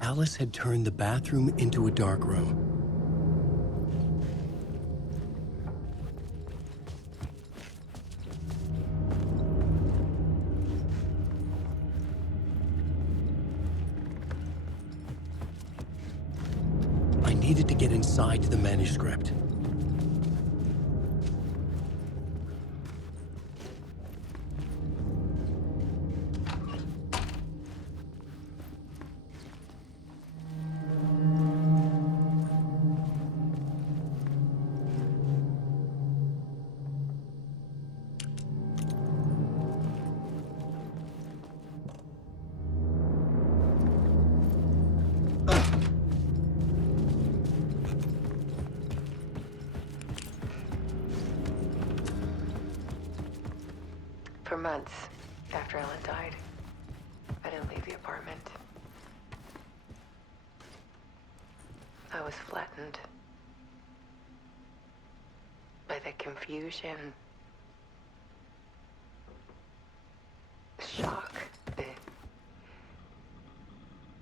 Alice had turned the bathroom into a dark room. I needed to get inside the manuscript. For months after Ellen died, I didn't leave the apartment. I was flattened by the confusion, the shock,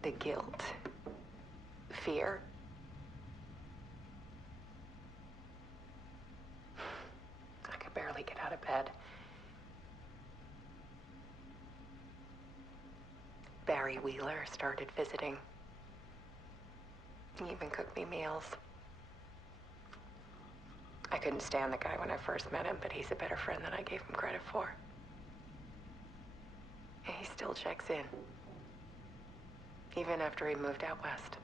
the guilt, fear. I could barely get out of bed. Barry Wheeler started visiting. He even cooked me meals. I couldn't stand the guy when I first met him, but he's a better friend than I gave him credit for. And he still checks in, even after he moved out west.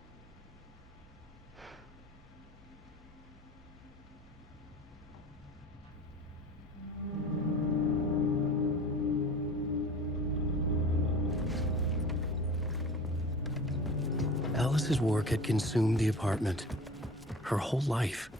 Alice's work had consumed the apartment, her whole life.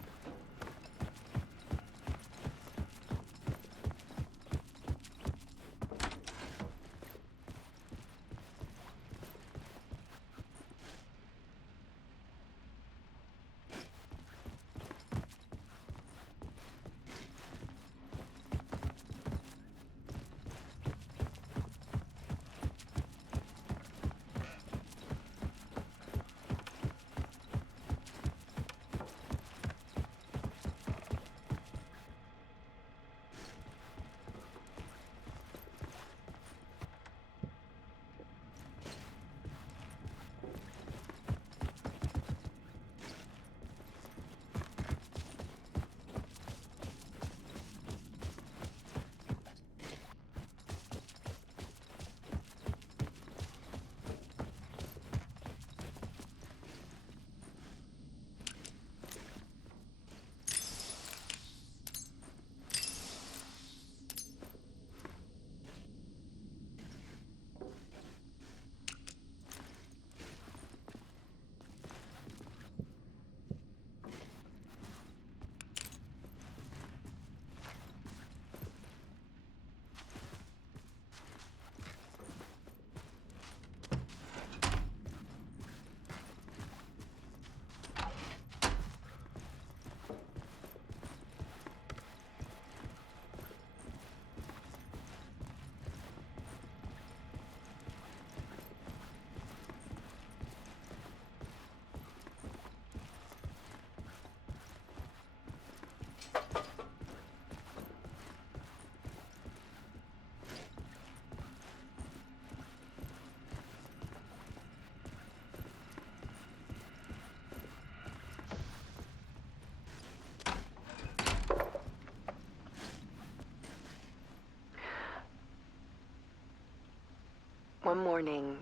One morning,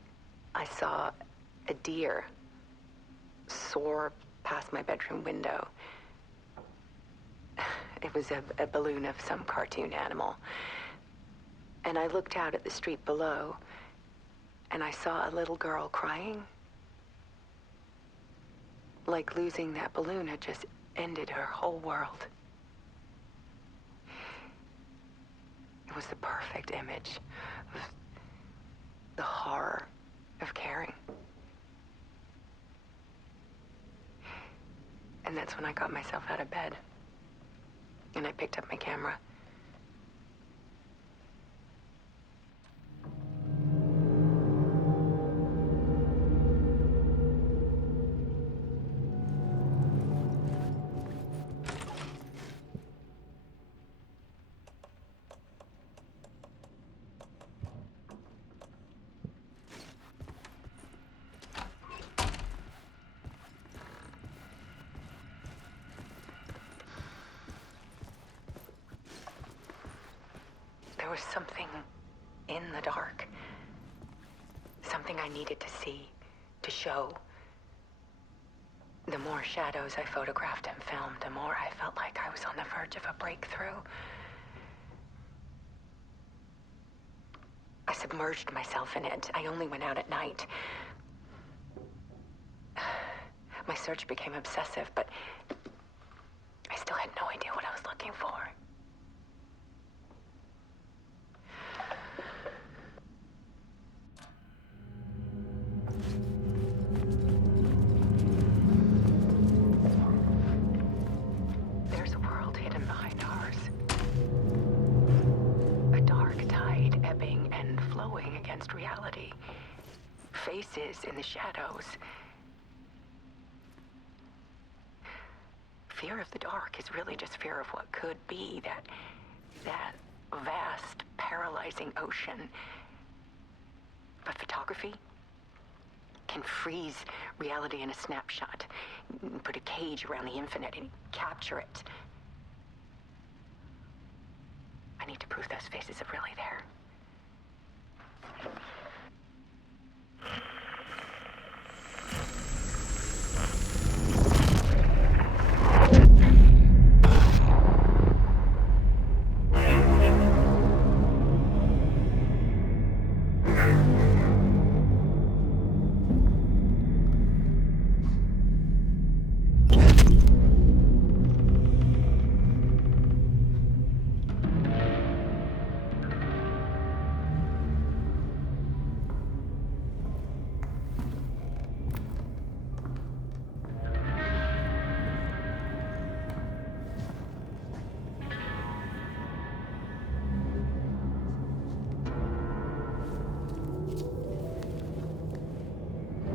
I saw a deer soar past my bedroom window. It was a balloon of some cartoon animal. And I looked out at the street below, and I saw a little girl crying. Like losing that balloon had just ended her whole world. It was the perfect image of the horror of caring. And that's when I got myself out of bed. And I picked up my camera. was something in the dark. Something I needed to see, to show. The more shadows I photographed and filmed, the more I felt like I was on the verge of a breakthrough. I submerged myself in it. I only went out at night. My search became obsessive, but I still had no idea what I was looking for. There's a world hidden behind ours. A dark tide ebbing and flowing against reality. Faces in the shadows. Fear of the dark is really just fear of what could be, that vast, paralyzing ocean. But photography can freeze reality in a snapshot, put a cage around the infinite and capture it. I need to prove those faces are really there.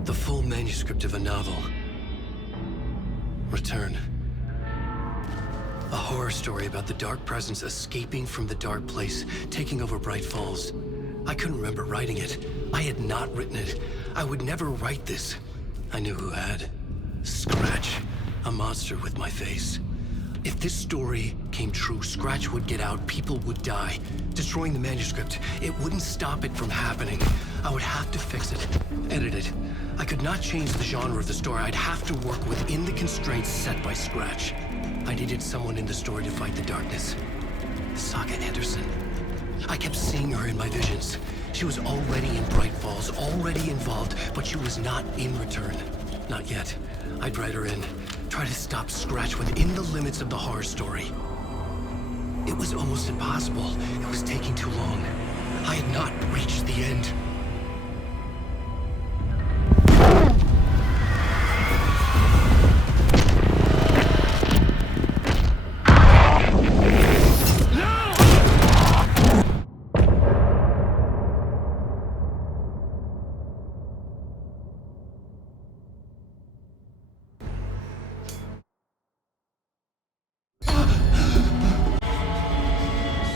The full manuscript of a novel. Return. A horror story about the dark presence escaping from the dark place, taking over Bright Falls. I couldn't remember writing it. I had not written it. I would never write this. I knew who had. Scratch. A monster with my face. If this story came true, Scratch would get out, people would die. Destroying the manuscript, it wouldn't stop it from happening. I would have to fix it, edit it. I could not change the genre of the story. I'd have to work within the constraints set by Scratch. I needed someone in the story to fight the darkness. Saga Anderson. I kept seeing her in my visions. She was already in Bright Falls, already involved, but she was not in Return. Not yet. I'd write her in. Try to stop Scratch within the limits of the horror story. It was almost impossible. It was taking too long. I had not reached the end.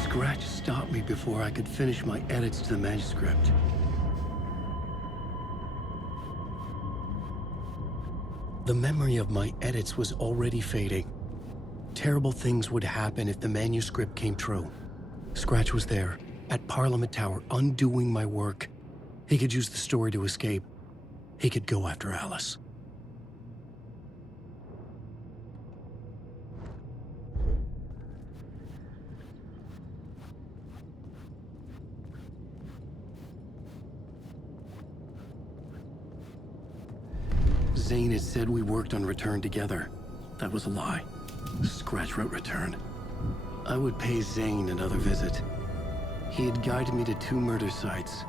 Scratch stopped me before I could finish my edits to the manuscript. The memory of my edits was already fading. Terrible things would happen if the manuscript came true. Scratch was there, at Parliament Tower, undoing my work. He could use the story to escape. He could go after Alice. Zane had said we worked on Return together. That was a lie. Scratch wrote Return. I would pay Zane another visit. He had guided me to 2 murder sites.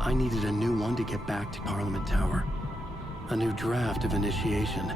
I needed a new one to get back to Parliament Tower. A new draft of initiation.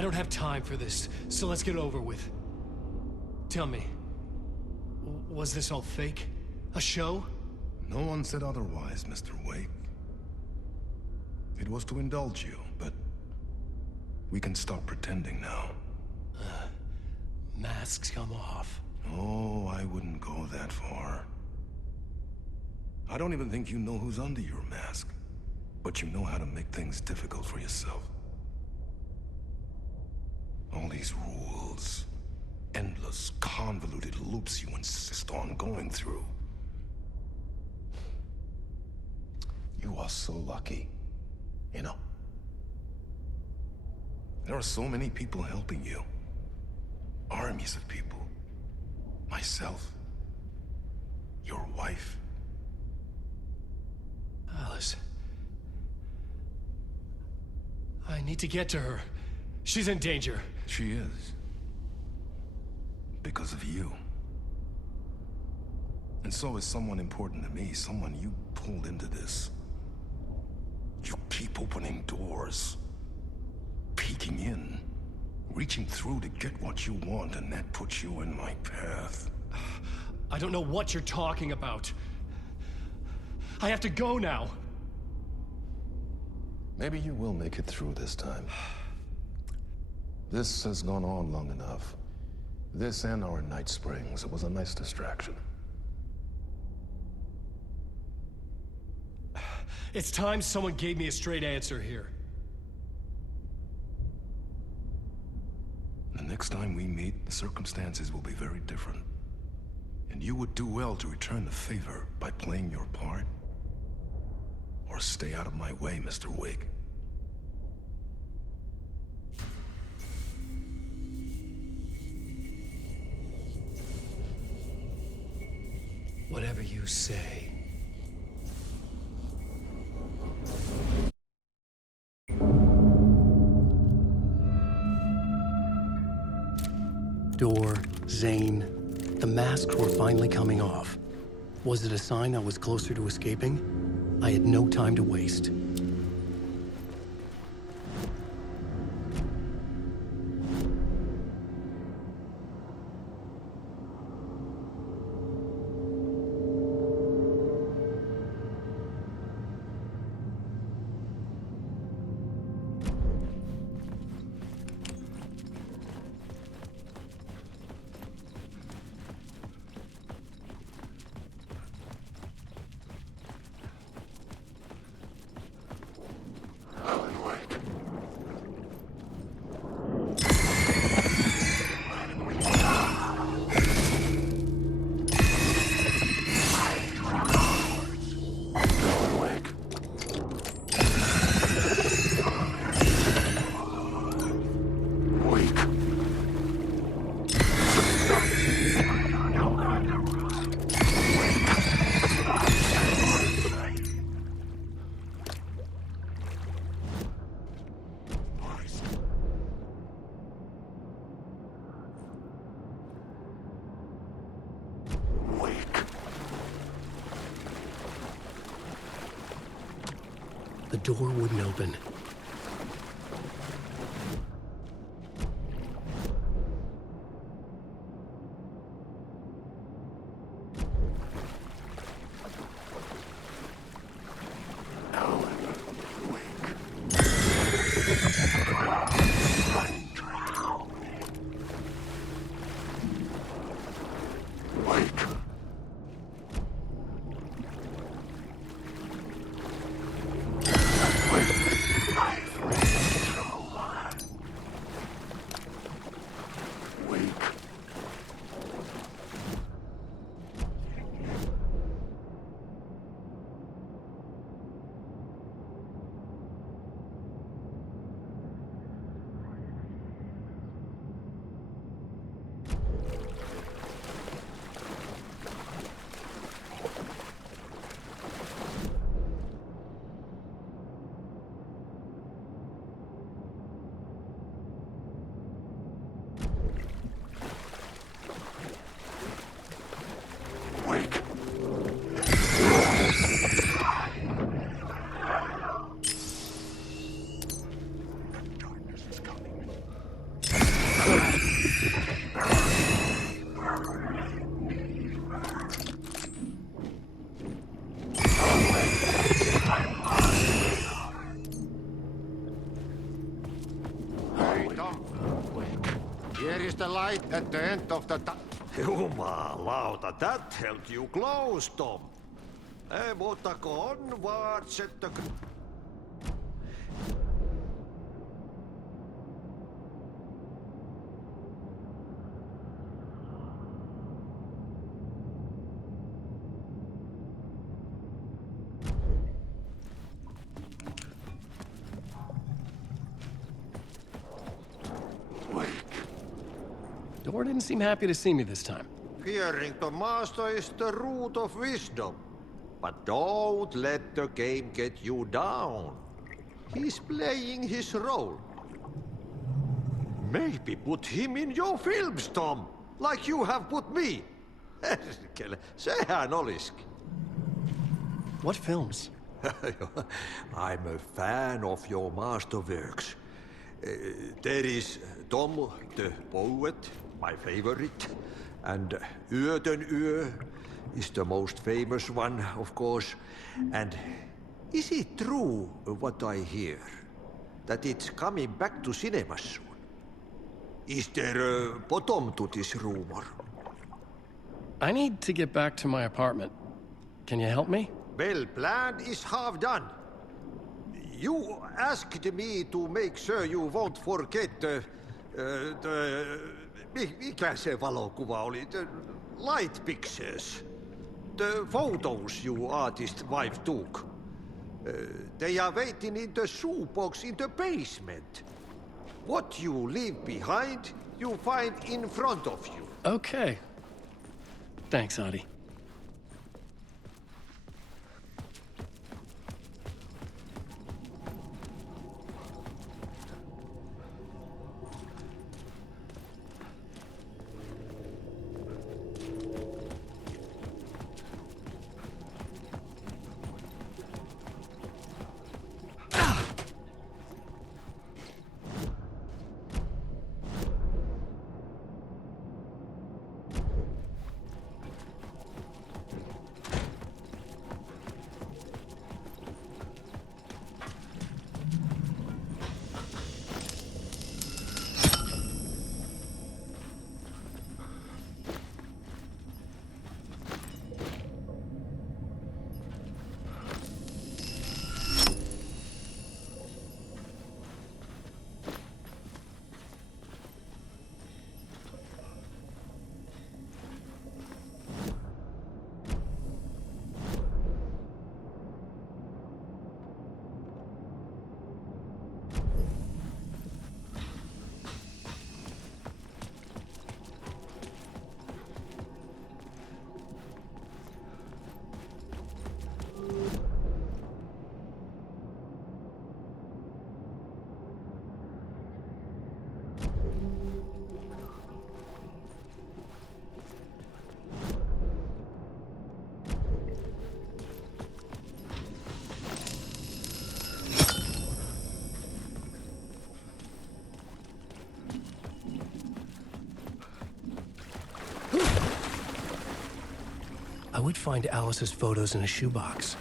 I don't have time for this, so let's get it over with. Tell me, was this all fake? A show? No one said otherwise, Mr. Wake. It was to indulge you, but we can stop pretending now. Masks come off. Oh, I wouldn't go that far. I don't even think you know who's under your mask, but you know how to make things difficult for yourself. All these rules, endless, convoluted loops you insist on going through. You are so lucky, you know? There are so many people helping you. Armies of people. Myself. Your wife. Alice. I need to get to her. She's in danger. She is. Because of you. And so is someone important to me, someone you pulled into this. You keep opening doors. Peeking in. Reaching through to get what you want, and that puts you in my path. I don't know what you're talking about. I have to go now. Maybe you will make it through this time. This has gone on long enough. This and our night springs. It was a nice distraction. It's time someone gave me a straight answer here. The next time we meet, the circumstances will be very different. And you would do well to return the favor by playing your part. Or stay out of my way, Mr. Wake. Whatever you say. Door, Zane, the masks were finally coming off. Was it a sign I was closer to escaping? I had no time to waste. The door wouldn't open. light at the end of the Jumalauta, that held you close, Tom. Mutta konvaatsettä... Door didn't seem happy to see me this time. Fearing the master is the root of wisdom. But don't let the game get you down. He's playing his role. Maybe put him in your films, Tom. Like you have put me. Sehän olisikin. What films? I'm a fan of your masterworks. There is Tom the Poet, my favorite, and Yöden Yö is the most famous one, of course. And is it true what I hear? That it's coming back to cinemas soon? Is there a bottom to this rumor? I need to get back to my apartment. Can you help me? Well, plan is half done. You asked me to make sure you won't forget mikä se valokuva oli? The light pictures. The photos your artist wife took. They are waiting in the shoebox in the basement. What you leave behind, you find in front of you. Okay. Thanks, Adi. I would find Alice's photos in a shoebox.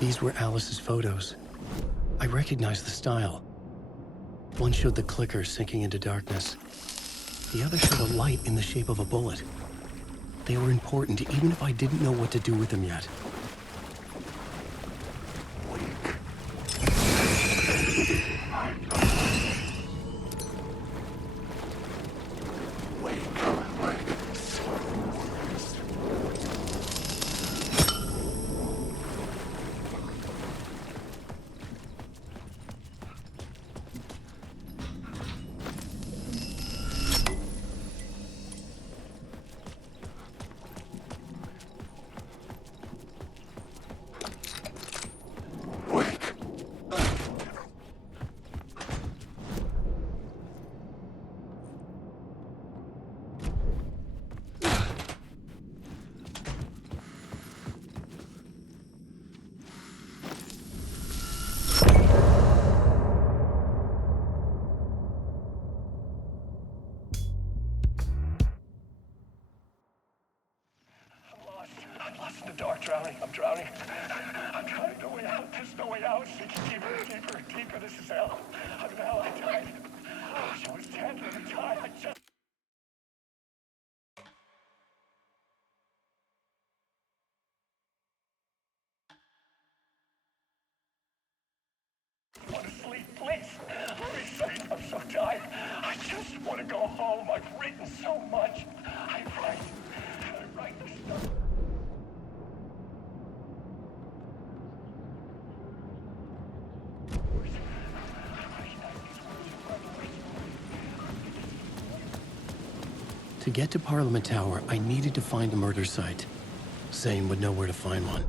These were Alice's photos. I recognized the style. One showed the clicker sinking into darkness. The other showed a light in the shape of a bullet. They were important, even if I didn't know what to do with them yet. Drowning. I'm drowning. I'm trying no way out. There's no way out. Sinking deeper, deeper, deeper. This is hell. I'm in hell. I died. I was 10 when I died. I just... I want to sleep, please. Let me sleep. I'm so tired. I just want to go home. I've written so much. I write this stuff. To get to Parliament Tower, I needed to find a murder site. Zane would know where to find one.